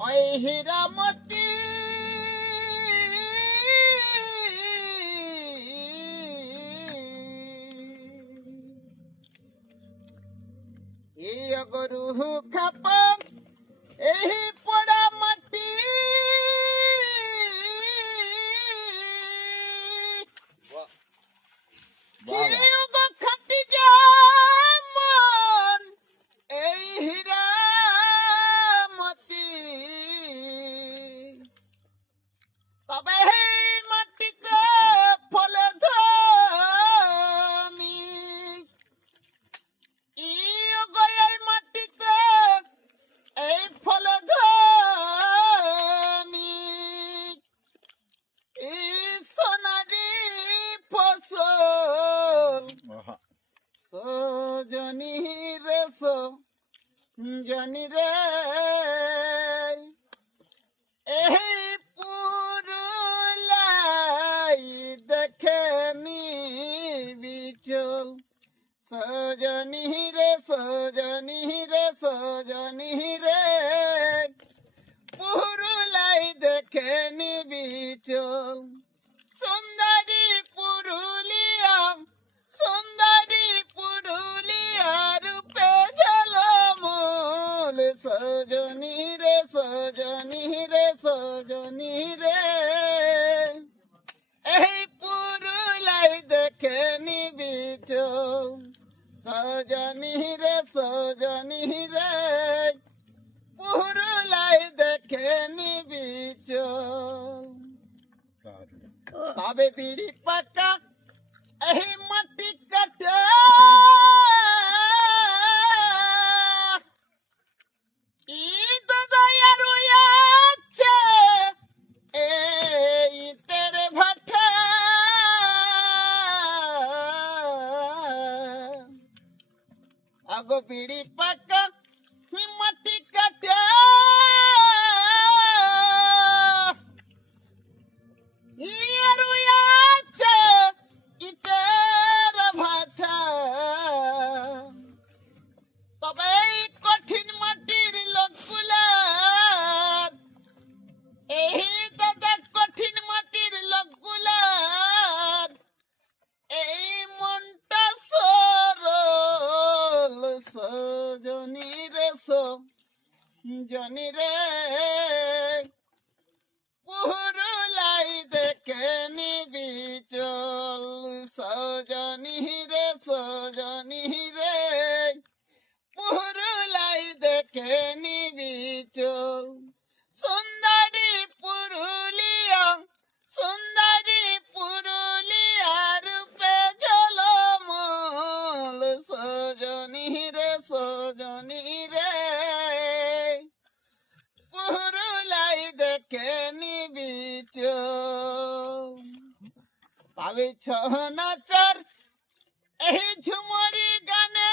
ওই হীরামতি এই গরু খাপ এই পোড়া মাটি খাতি যেমন এই হীরামতি তবে এই মাটিতে ফলে ধনী এই মাটিতে এই ফলে ধনী সোনারি ফসল সজনী রে সজনী রে এই পুরুলাই দেখে নিবিচল সজনী রে সজনী রে সজনী রে পুরুলাই দেখে নিবিচল সুন্দরী পুরুলিয়া সুন্দরী পুরুলিয়া রূপে ঝলমল সজনী রে সজনী রে সজনী রে এই পুরুলাই দেখে নিবিচল সজনী রে সজনী রে পুরুলাই দেখে নিবিচল তবে বিড়ি পাকা এই মাটি কাটা ঈদ দয়ার আছে এই তেরে ভাটা আগো বিড়ি পাকা মাটি কাটা তবে এই কঠিন মাটির লোকগুলার এই দাদা কঠিন মাটির লোকগুলার এই মনটা সরল সজনী রে সজনী রে পুরুলাই দেখে নিবিচল সজনী রে সজনী রে পুরুলাই দেখে নিবিচল সুন্দরী পুরুলিয়া সুন্দরী পুরুলিয়া রূপে ঝলমল সজনী রে সজনী রে পুরুলাই দেখে নিবিচল পাবে ছনাচার এই ঝুমরি গানে